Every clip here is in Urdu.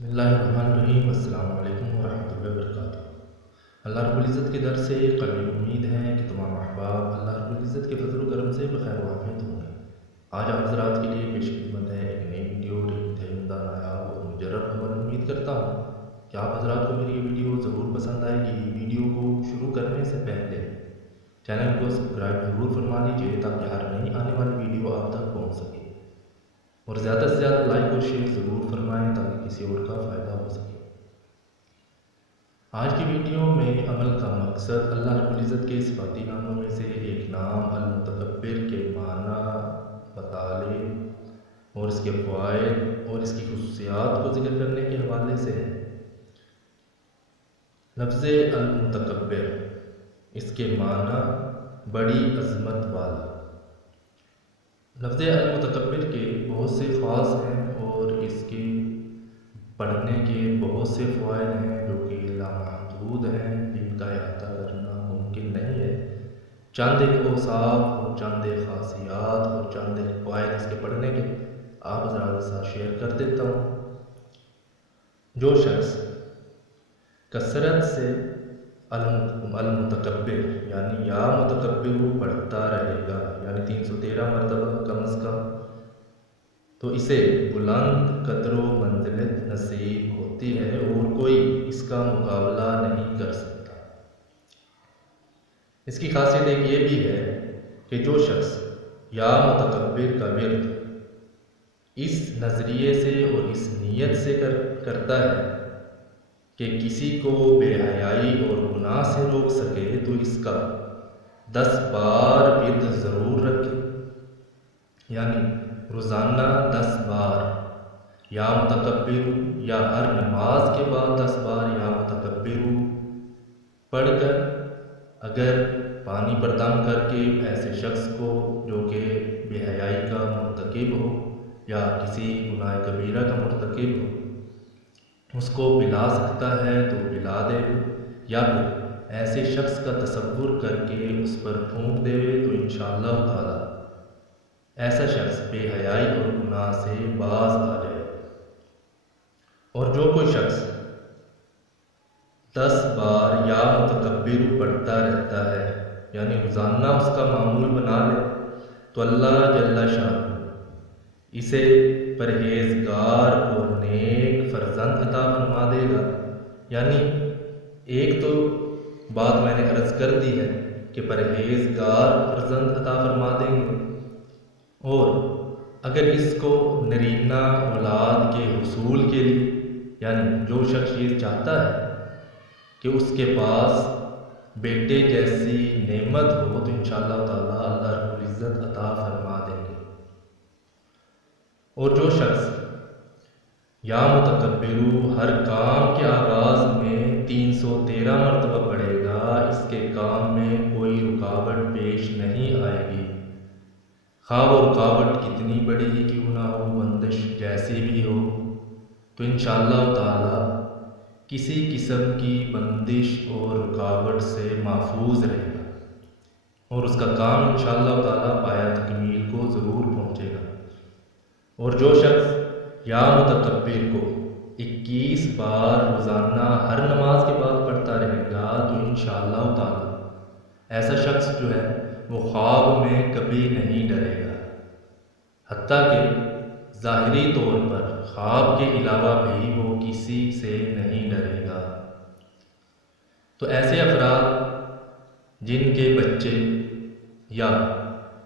بسم اللہ الرحمن الرحیم۔ السلام علیکم ورحمۃ اللہ وبرکاتہ۔ اللہ رب العزت کی در سے قوی امید ہے کہ تمام احباب اللہ رب العزت کے فضل و کرم سے بخیر و عافیت ہوں گے۔ آج آپ حضرات کے لیے پیش خدمت ہے ایک نئی ویڈیو، ایک انتہائی عمدہ، نایاب اور مجرب خبر۔ امید کرتا ہوں کہ آپ حضرات کو میری یہ ویڈیو ضرور پسند آئے گی۔ ویڈیو کو شروع کرنے سے پہلے چینل کو سبسکرائب ضرور فرما لیجیے تاکہ ہر نئی آنے والی ویڈیو آپ تک پہنچ سکے، اور زیادہ سے زیادہ لائک اور شیئر ضرور فرمائیں تاکہ کسی اور کا فائدہ ہو سکے۔ آج کی ویڈیو میں عمل کا مقصد اللہ رب العزت کے صفاتی ناموں میں سے ایک نام المتکبر کے معنی، مطالب اور اس کے فوائد اور اس کی خصوصیات کو ذکر کرنے کے حوالے سے ہے۔ لفظ المتکبر، اس کے معنی بڑی عظمت والا۔ لفظ المتکبر کے بہت سے خاص ہیں اور اس کے پڑھنے کے بہت سے فوائد ہیں جو کہ لامحدود ہیں، جن کا احاطہ کرنا ممکن نہیں ہے۔ چند ایک اوصاف اور چند ایک خاصیات اور چند ایک فوائد اس کے پڑھنے کے آپ حضرات کے ساتھ شیئر کر دیتا ہوں۔ جو شخص کثرت سے المتکبر یعنی یا متکبر پڑھتا رہے گا، یعنی 313 مرتبہ کم از کم، تو اسے بلند قدر و منزلت نصیب ہوتی ہے اور کوئی اس کا مقابلہ نہیں کر سکتا۔ اس کی خاصیت ایک یہ بھی ہے کہ جو شخص یا متکبر کا ورد اس نظریے سے اور اس نیت سے کرتا ہے کہ کسی کو بے حیائی اور گناہ سے روک سکے، تو اس کا 10 بار ورد ضرور رکھے، یعنی روزانہ 10 بار یا متکبر، یا ہر نماز کے بعد 10 بار یا متکبر پڑھ کر اگر پانی پر دم کر کے ایسے شخص کو جو کہ بے حیائی کا مرتکب ہو یا کسی گناہ کبیرہ کا مرتکب ہو اس کو پلا سکتا ہے تو پلا دے، یا پھر ایسے شخص کا تصور کر کے اس پر پھونک دے تو انشاءاللہ تعالی ایسا شخص بے حیائی اور گناہ سے باز آ جائے۔ اور جو کوئی شخص 10 بار یا متکبر پڑھتا رہتا ہے، یعنی روزانہ اس کا معمول بنا لے، تو اللہ جل شانہ اسے پرہیزگار اور نیک فرزند عطا فرما دے گا۔ یعنی ایک تو بات میں نے عرض کر دی ہے کہ پرہیزگار فرزند عطا فرما دیں گے، اور اگر اس کو نرینہ اولاد کے حصول کے لیے، یعنی جو شخص یہ چاہتا ہے کہ اس کے پاس بیٹے جیسی نعمت ہو، تو انشاءاللہ تعالی اللہ رب العزت عطا فرما دیں گے۔ اور جو شخص یا متکبر ہر کام کے آغاز میں 313 مرتبہ پڑھے گا، اس کے کام میں کوئی رکاوٹ پیش نہیں آئے گی، خواہ وہ رکاوٹ کتنی بڑی ہی کیوں نہ ہو، بندش جیسی بھی ہو، تو انشاءاللہ تعالی کسی قسم کی بندش اور رکاوٹ سے محفوظ رہے گا، اور اس کا کام انشاءاللہ تعالی پایہ تکمیل کو ضرور پہنچے گا۔ اور جو شخص یا متکبر کو 21 بار روزانہ ہر نماز کے بعد پڑھتا رہے گا، تو انشاءاللہ تعالی ایسا شخص جو ہے وہ خواب میں کبھی نہیں ڈرے گا، حتیٰ کہ ظاہری طور پر خواب کے علاوہ بھی وہ کسی سے نہیں ڈرے گا۔ تو ایسے افراد جن کے بچے یا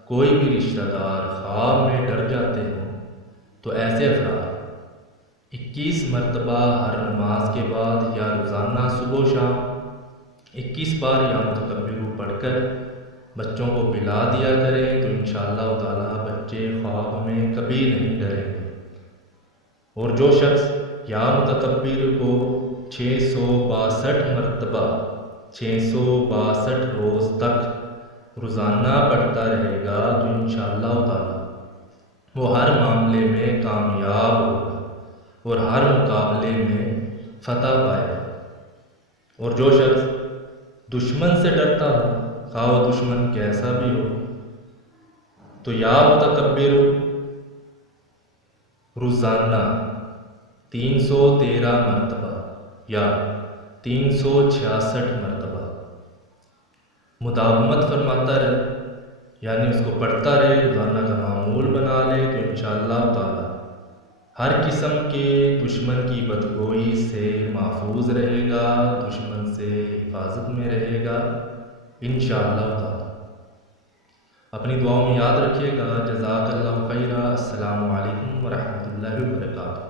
کوئی بھی رشتہ دار خواب میں ڈر جاتے ہوں، تو ایسے افراد 21 مرتبہ ہر نماز کے بعد یا روزانہ صبح و شام 21 بار یا متکبر پڑھ کر بچوں کو پلا دیا کریں، تو انشاءاللہ تعالی بچے خواب میں کبھی نہیں ڈریں گے۔ اور جو شخص یا متکبر کو 662 مرتبہ 662 روز تک روزانہ پڑھتا رہے گا، تو انشاءاللہ تعالی وہ ہر معاملے میں کامیاب ہوگا اور ہر مقابلے میں فتح پائے گا۔ اور جو شخص دشمن سے ڈرتا ہو، خواہ وہ دشمن کیسا بھی ہو، تو یا متکبر روزانہ 313 مرتبہ یا 366 مرتبہ مداومت فرماتا رہے، یعنی اس کو پڑھتا رہے، روزانہ کا معمول بنا لے، تو انشاءاللہ تعالی ہر قسم کے دشمن کی بدگوئی سے محفوظ رہے گا، دشمن سے حفاظت میں رہے گا انشاءاللہ تعالی۔ اپنی دعاؤں میں یاد رکھیے گا۔ جزاک اللہ خیرہ۔ السلام علیکم ورحمۃ اللہ وبرکاتہ۔